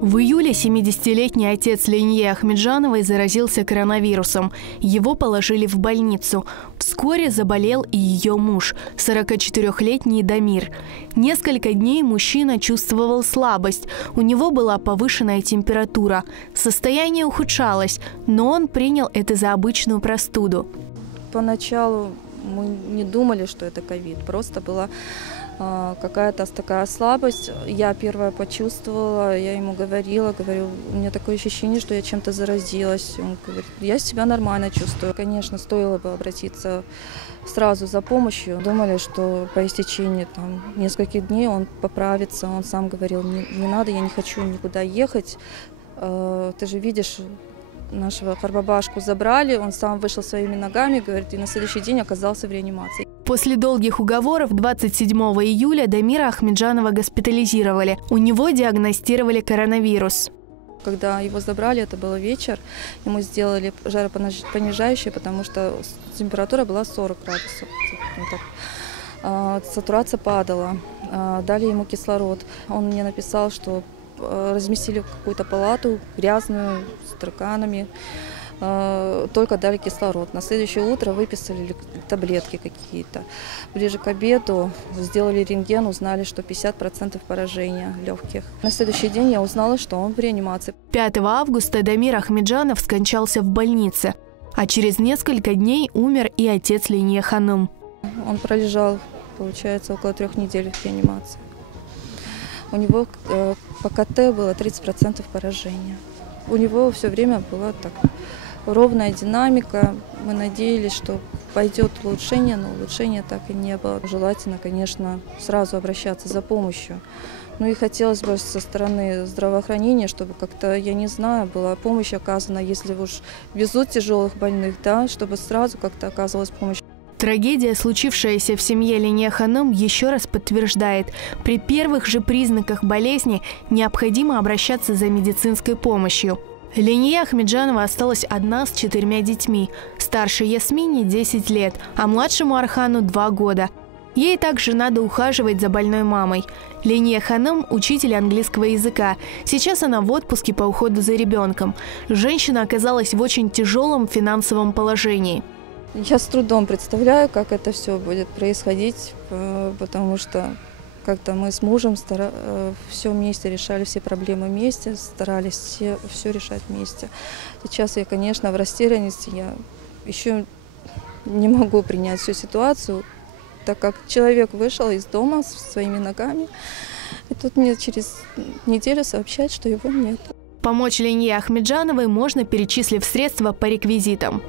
В июле 70-летний отец Ленье Ахмеджановой заразился коронавирусом. Его положили в больницу. Вскоре заболел и ее муж, 44-летний Дамир. Несколько дней мужчина чувствовал слабость. У него была повышенная температура. Состояние ухудшалось, но он принял это за обычную простуду. Поначалу мы не думали, что это ковид. Просто была какая-то такая слабость. Я первая почувствовала, я ему говорю, у меня такое ощущение, что я чем-то заразилась. Он говорит, я себя нормально чувствую. Конечно, стоило бы обратиться сразу за помощью. Думали, что по истечении нескольких дней он поправится. Он сам говорил, не надо, я не хочу никуда ехать. Ты же видишь, нашего Харбабашку забрали, он сам вышел своими ногами, говорит, и на следующий день оказался в реанимации. После долгих уговоров 27 июля Дамира Ахмеджанова госпитализировали. У него диагностировали коронавирус. Когда его забрали, это был вечер, ему сделали жаропонижающее, потому что температура была 40 градусов. Сатурация падала, дали ему кислород. Он мне написал, что разместили в какую-то палату грязную, с тараканами, только дали кислород. На следующее утро выписали таблетки какие-то. Ближе к обеду сделали рентген, узнали, что 50% поражения легких. На следующий день я узнала, что он в реанимации. 5 августа Дамир Ахмеджанов скончался в больнице, а через несколько дней умер и отец Ленье Ханым. Он пролежал, получается, около 3 недель в реанимации. У него по КТ было 30% поражения. У него все время была так ровная динамика. Мы надеялись, что пойдет улучшение, но улучшения так и не было. Желательно, конечно, сразу обращаться за помощью. Ну и хотелось бы со стороны здравоохранения, чтобы как-то, я не знаю, была помощь оказана, если уж везут тяжелых больных, да, чтобы сразу как-то оказывалась помощь. Трагедия, случившаяся в семье Ленье Ханым, еще раз подтверждает, при первых же признаках болезни необходимо обращаться за медицинской помощью. Ленье Ахмеджанова осталась одна с 4 детьми. Старшей Ясмине 10 лет, а младшему Архану 2 года. Ей также надо ухаживать за больной мамой. Ленье Ханым – учитель английского языка. Сейчас она в отпуске по уходу за ребенком. Женщина оказалась в очень тяжелом финансовом положении. Я с трудом представляю, как это все будет происходить, потому что как-то мы с мужем все вместе решали, все проблемы вместе, старались все решать вместе. Сейчас я, конечно, в растерянности, я еще не могу принять всю ситуацию, так как человек вышел из дома своими ногами, и тут мне через неделю сообщают, что его нет. Помочь Ленье Ахмеджановой можно, перечислив средства по реквизитам.